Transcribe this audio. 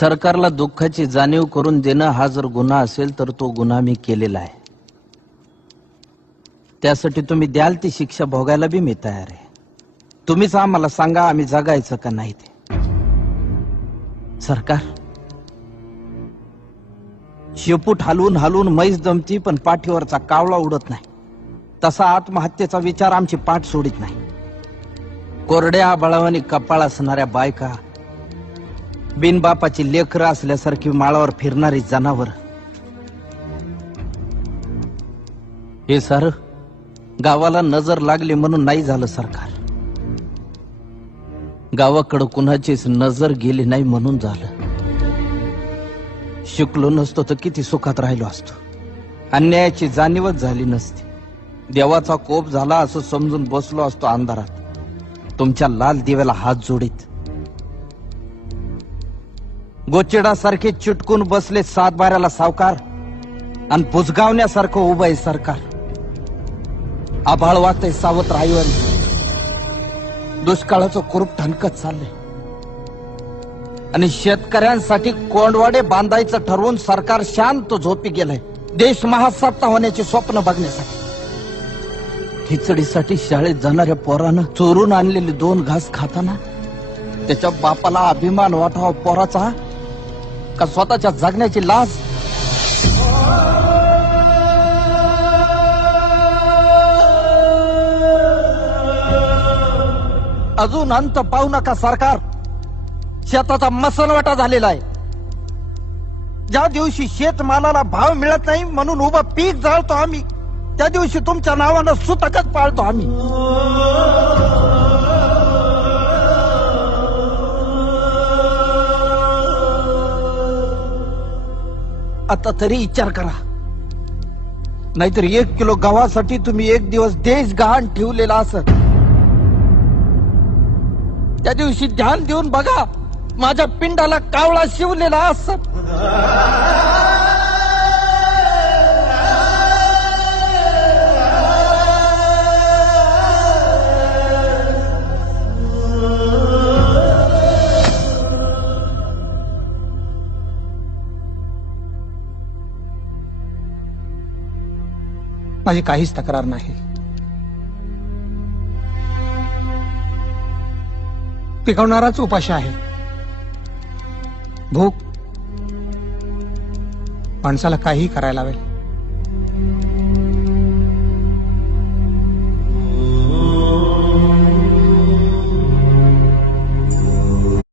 सरकारला दुःखाची जाणीव करून देणं हा जर गुन्हा असेल तर तो गुन्हा मी केलेला आहे. त्यासाठी तुम्ही द्याल ती शिक्षा भोगायला बी मी तयार आहे. तुम्हीच आम्हाला सांगा आम्ही जगायचं का नाही ते. सरकार शेपूट हलवून हलवून मैस दमती पण पाठीवरचा कावळा उडत नाही. तसा आत्महत्येचा विचार आमची पाठ सोडित नाही. कोरड्या बळावानी कपाळ असणाऱ्या बायका, बिनबापाची लेकरं असल्यासारखी माळावर फिरणारी जनावर, हे सार गावाला नजर लागली म्हणून नाही झालं सरकार. गावाकडं कुणाचीच नजर गेली नाही म्हणून झालं. शिकलो नसतो तर किती सुखात राहिलो असतो. अन्यायाची जाणीवच झाली नसती. देवाचा कोप झाला असं समजून बसलो असतो अंधारात तुमच्या लाल दिव्याला हात जोडीत. गोचिडासारखे चिटकून बसले सातबाऱ्याला सावकार आणि पुसगावण्यासारखं उभं आहे सरकार. आभाळ वागतंय सावत्र आईवर. दुष्काळाचं कुरूप ठणकत चाललंय आणि शेतकऱ्यांसाठी कोंडवाडे बांधायचं ठरवून सरकार शांत झोपी गेलंय. देश महासत्ता होण्याचे स्वप्न बघण्यासाठी. खिचडीसाठी शाळेत जाणाऱ्या पोरानं चोरून आणलेले 2 घास खाताना त्याच्या बापाला अभिमान वाटावा पोराचा का स्वतःच्या जगण्याची लाज. अजून अंत पाहू नका सरकार. शेताचा मसनवाटा झालेला आहे. ज्या दिवशी शेतमालाला भाव मिळत नाही म्हणून उभं पीक जाळतो आम्ही, त्या दिवशी तुमच्या नावानं सुतकच पाळतो आम्ही. आता तरी विचार करा. नाहीतर 1 किलो गव्हासाठी तुम्ही 1 दिवस देश गहाण ठेवलेला असत. त्या दिवशी ध्यान देऊन बघा, माझ्या पिंडाला कावळा शिवलेला असत. माझी काहीच तक्रार नाही. पिकवणाराच उपाशी आहे. भूक माणसाला काही करायला लावेल.